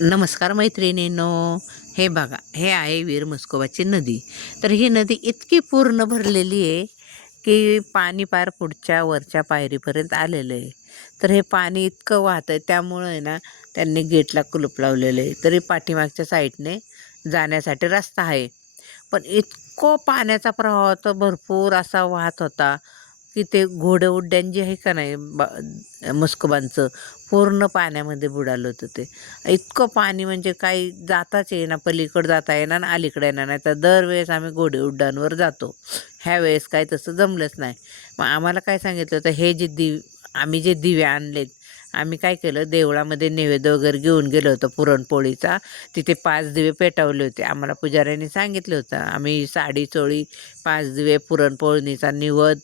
नमस्कार मैत्रिणींनो. हे बघा, हे आहे वीर म्हस्कोबाची नदी. तर ही नदी इतकी पूर्ण भरलेली आहे की पाणी पार पुढच्या वरच्या पायरीपर्यंत आलेलं आहे. तर हे पाणी इतकं वाहतं आहे, त्यामुळं आहे ना, त्यांनी गेटला कुलूप लावलेलं आहे. तरी पाठीमागच्या साईडने जाण्यासाठी रस्ता आहे. पण इतकं पाण्याचा प्रवाह तर भरपूर असा वाहत होता की ते घोडं उड्डाण जे आहे का नाही म्हस्कोबांचं, पूर्ण पाण्यामध्ये बुडालं होतं ते. इतकं पाणी म्हणजे काही जाताच येईना, पलीकडं जाता येईना आणि अलीकडे येणार नाही. तर दरवेळेस आम्ही घोडे उड्डाणवर जातो. ह्या वेळेस काय तसं जमलंच नाही. मग आम्हाला काय सांगितलं होतं, हे जे आम्ही जे दिवे आणलेत, आम्ही काय केलं, देवळामध्ये नैवेद्य वगैरे घेऊन गेलो होतो पुरणपोळीचा. तिथे 5 दिवे पेटवले होते. आम्हाला पुजाऱ्यांनी सांगितलं होतं. आम्ही साडी चोळी 5 दिवे पुरणपोळीचा निवद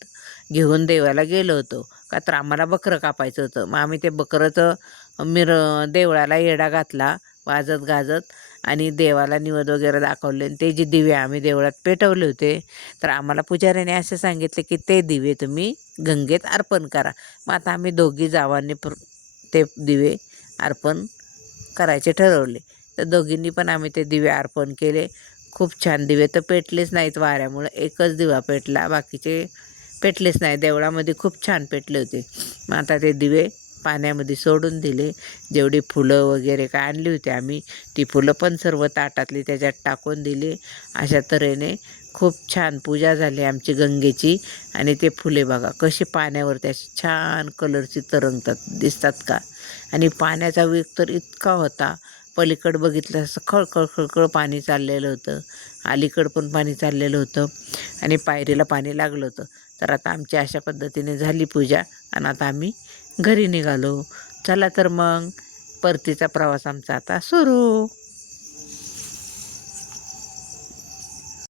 घेऊन देवाला गेलो होतो. का तर आम्हाला बकरं कापायचं होतं. मग आम्ही ते बकरंचं देवळाला येडा घातला वाजत गाजत आणि देवाला निवद वगैरे दाखवले. आणि ते जे दिवे आम्ही देवळात पेटवले होते, तर आम्हाला पुजाऱ्याने असे सांगितले की ते दिवे तुम्ही गंगेत अर्पण करा. मग आता आम्ही दोघी जावांनी ते दिवे अर्पण करायचे ठरवले. तर दोघींनी पण आम्ही ते दिवे अर्पण केले. खूप छान दिवे तर पेटलेच नाहीत वाऱ्यामुळं. एकच दिवा पेटला, बाकीचे पेटलेच नाही. देवळामध्ये खूप छान पेटले होते. मग आता ते दिवे पाण्यामध्ये सोडून दिले. जेवढी फुलं वगैरे काय आणली होती आम्ही, ती फुलं पण सर्व ताटातली त्याच्यात टाकून दिली. अशा तऱ्हेने खूप छान पूजा झाली आमची गंगेची. आणि ते फुले बघा कशी पाण्यावरती अशी छान कलरची तरंगतात, दिसतात का. आणि पाण्याचा वेग तर इतका होता, पलीकडं बघितलं असं खळखळ खळखळ पाणी चाललेलं होतं, अलीकडं पण पाणी चाललेलं होतं आणि पायरीला पाणी लागलं होतं. तर आता आमची अशा पद्धतीने झाली पूजा आणि आता आम्ही घरी निघालो. चला तर मग परतीचा प्रवास आमचा आता सुरू.